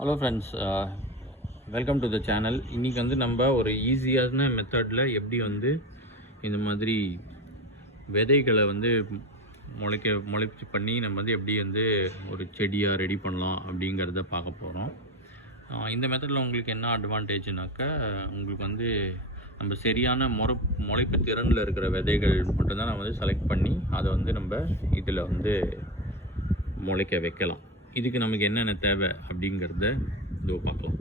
Hello friends, welcome to the channel. இன்றைக்கி வந்து நம்ம ஒரு ஈஸியான மெத்தடில் எப்படி வந்து இந்த மாதிரி விதைகளை வந்து முளைச்சி பண்ணி நம்ம வந்து எப்படி வந்து ஒரு செடியாக ரெடி பண்ணலாம் அப்படிங்கிறத பார்க்க போகிறோம். இந்த மெத்தடில் உங்களுக்கு என்ன அட்வான்டேஜ்னாக்கா, உங்களுக்கு வந்து நம்ம சரியான முளைப்பு திறனில் இருக்கிற விதைகள் மட்டும்தான் நம்ம வந்து செலக்ட் பண்ணி அதை வந்து நம்ம இதில் வந்து முளைக்க வைக்கலாம். இதுக்கு நமக்கு என்னென்ன தேவை அப்படிங்கிறத இதோ பார்க்கலாம்.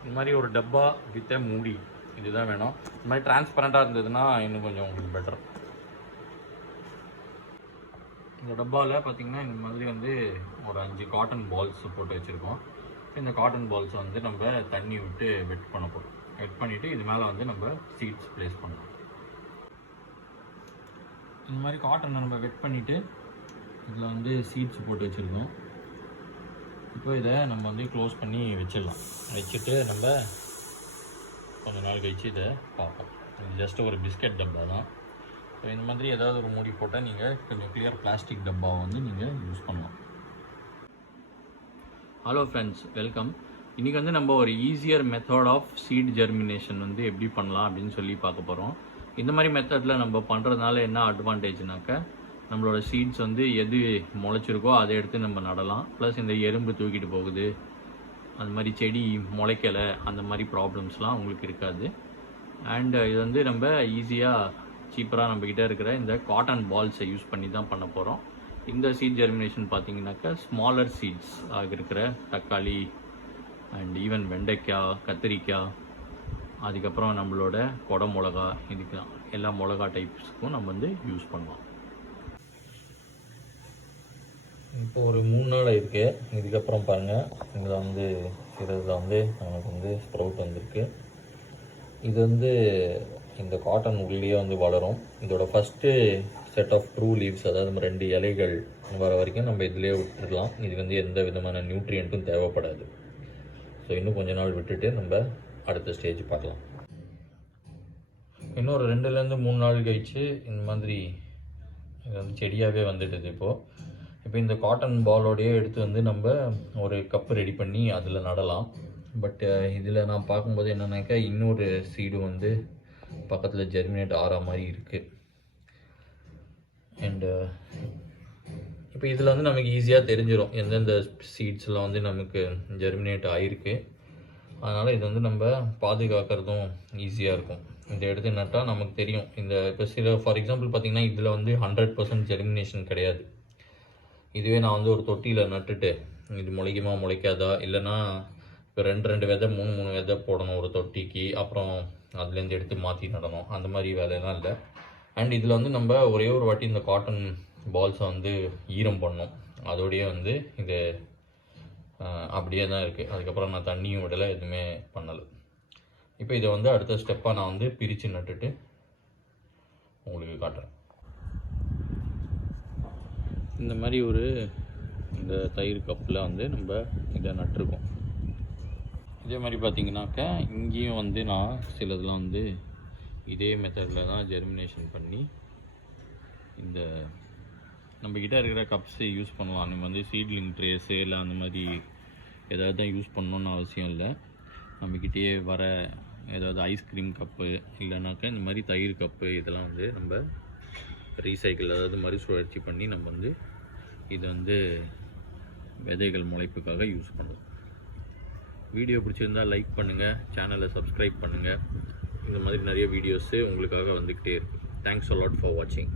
இந்த மாதிரி ஒரு டப்பா வித்த மூடி இதுதான் வேணும். இந்த மாதிரி டிரான்ஸ்பரண்டாக இருந்ததுன்னா இன்னும் கொஞ்சம் உங்களுக்கு பெட்டர். இந்த டப்பாவில் பார்த்தீங்கன்னா இந்த மாதிரி வந்து ஒரு 5 காட்டன் பால்ஸ் போட்டு வச்சுருக்கோம். இந்த காட்டன் பால்ஸை வந்து நம்ம தண்ணி விட்டு வெட் பண்ண போகிறோம். வெட் பண்ணிவிட்டு இது மேலே வந்து நம்ம சீட்ஸ் ப்ளேஸ் பண்ணலாம். இந்த மாதிரி காட்டனை நம்ம வெட் பண்ணிவிட்டு இதில் வந்து சீட்ஸ் போட்டு வச்சுருக்கோம். இப்போ இதை நம்ம வந்து க்ளோஸ் பண்ணி வச்சிடலாம். வச்சுட்டு நம்ம கொஞ்ச நாள் கழிச்சு இதை பார்ப்போம். இது ஜஸ்ட் ஒரு பிஸ்கட் டப்பா தான். ஸோ இந்த மாதிரி ஏதாவது ஒரு மூடி போட்டால் நீங்கள் கொஞ்சம் கிளியர் பிளாஸ்டிக் டப்பாவை வந்து நீங்கள் யூஸ் பண்ணலாம். Hello friends, welcome. இன்றைக்கி வந்து நம்ம ஒரு easier method of seed germination வந்து எப்படி பண்ணலாம் அப்படின்னு சொல்லி பார்க்க போகிறோம். இந்த மாதிரி மெத்தடில் நம்ம பண்ணுறதுனால என்ன அட்வான்டேஜ்னாக்கா, நம்மளோட சீட்ஸ் வந்து எது முளைச்சிருக்கோ அதை எடுத்து நம்ம நடலாம். ப்ளஸ் இந்த எறும்பு தூக்கிட்டு போகுது, அந்த மாதிரி செடி முளைக்கலை, அந்த மாதிரி ப்ராப்ளம்ஸ்லாம் உங்களுக்கு இருக்காது. அண்ட் இது வந்து நம்ம ஈஸியாக சீப்பராக நம்மக்கிட்ட இருக்கிற இந்த காட்டன் பால்ஸை யூஸ் பண்ணி தான் பண்ண போகிறோம். இந்த சீட் ஜெர்மினேஷன் பார்த்தீங்கன்னாக்கா ஸ்மாலர் சீட்ஸ் இருக்கிற தக்காளி அண்ட் ஈவன் வெண்டைக்காய், கத்திரிக்காய், அதுக்கப்புறம் நம்மளோட கொடை மிளகா, இதுக்கெல்லாம் எல்லா மிளகா டைப்ஸுக்கும் நம்ம வந்து யூஸ் பண்ணலாம். இப்போ ஒரு 3 நாள் இருக்குது. இதுக்கப்புறம் பாருங்கள், இதில் வந்து சிலதில் வந்து நமக்கு வந்து ஸ்ப்ரவுட் வந்திருக்கு. இது வந்து இந்த காட்டன் உள்ளே வந்து வளரும். இதோட first set of true leaves, அதாவது நம்ம 2 இலைகள் வர வரைக்கும் நம்ம இதிலே விட்டுடலாம். இது வந்து எந்த விதமான நியூட்ரியண்ட்டும் தேவைப்படாது. ஸோ இன்னும் கொஞ்ச நாள் விட்டுட்டு நம்ம அடுத்த ஸ்டேஜ் பார்க்கலாம். இன்னொரு 2லேருந்து 3 நாள் கழிச்சு இந்த மாதிரி இது வந்து செடியாகவே வந்துடுது. இப்போ இந்த காட்டன் பாலோடையே எடுத்து வந்து நம்ம ஒரு கப்பு ரெடி பண்ணி அதில் நடலாம். பட் இதில் நான் பார்க்கும்போது என்னன்னாக்கா, இன்னொரு சீடு வந்து பக்கத்தில் ஜெர்மினேட் ஆகிற மாதிரி இருக்குது. அண்டு இப்போ இதில் வந்து நமக்கு ஈஸியாக தெரிஞ்சிடும் எந்தெந்த சீட்ஸ்லாம் வந்து நமக்கு ஜெர்மினேட் ஆகிருக்கு. அதனால் இது வந்து நம்ம பாதுகாக்கிறதும் ஈஸியாக இருக்கும். இதை எடுத்து நட்டால் நமக்கு தெரியும். இந்த இப்போ சில ஃபார் எக்ஸாம்பிள் பார்த்திங்கன்னா இதில் வந்து 100% ஜெர்மினேஷன் கிடையாது. இதுவே நான் வந்து ஒரு தொட்டியில் நட்டுட்டு இது முளைக்குமா முளைக்காதா, இல்லைனா இப்போ 2 விதை 3 விதை போடணும் ஒரு தொட்டிக்கு, அப்புறம் அதுலேருந்து எடுத்து மாற்றி நடணும், அந்த மாதிரி வேலையெல்லாம் இல்லை. அண்ட் இதில் வந்து நம்ம ஒரே ஒரு வாட்டி இந்த காட்டன் பால்ஸை வந்து ஈரம் பண்ணோம். அதோடையே வந்து இது அப்படியே தான் இருக்குது. அதுக்கப்புறம் நான் தண்ணியும் விடலை, எதுவுமே பண்ணலை. இப்போ இதை வந்து அடுத்த ஸ்டெப்பாக நான் வந்து பிரித்து நட்டுட்டு உங்களுக்கு காட்டுறேன். இந்த மாதிரி ஒரு இந்த தயிர் கப்பில் வந்து நம்ம இதை நட்டுருக்கோம். இதே மாதிரி பார்த்திங்கனாக்கா இங்கேயும் வந்து நான் சிலதெல்லாம் வந்து இதே மெத்தடில் தான் ஜெர்மினேஷன் பண்ணி இந்த நம்மக்கிட்ட இருக்கிற கப்ஸை யூஸ் பண்ணலாம். நம்ம வந்து சீட்லிங் ட்ரேஸு இல்லை அந்த மாதிரி ஏதாவது தான் யூஸ் பண்ணணுன்னு அவசியம் இல்லை. நம்மக்கிட்டேயே வர ஏதாவது ஐஸ்கிரீம் கப்பு இல்லைனாக்கா இந்த மாதிரி தயிர் கப்பு இதெல்லாம் வந்து நம்ம ரீசைக்கிள், அதாவது மறுசுழற்சி பண்ணி நம்ம வந்து இதை வந்து விதைகள் முளைப்புக்காக யூஸ் பண்ணுவோம். வீடியோ பிடிச்சிருந்தால் லைக் பண்ணுங்கள், சேனலை சப்ஸ்கிரைப் பண்ணுங்கள். இந்த மாதிரி நிறைய வீடியோஸு உங்களுக்காக வந்துக்கிட்டே இருக்குது. தேங்க்ஸ் அ லாட் ஃபார் வாட்சிங்.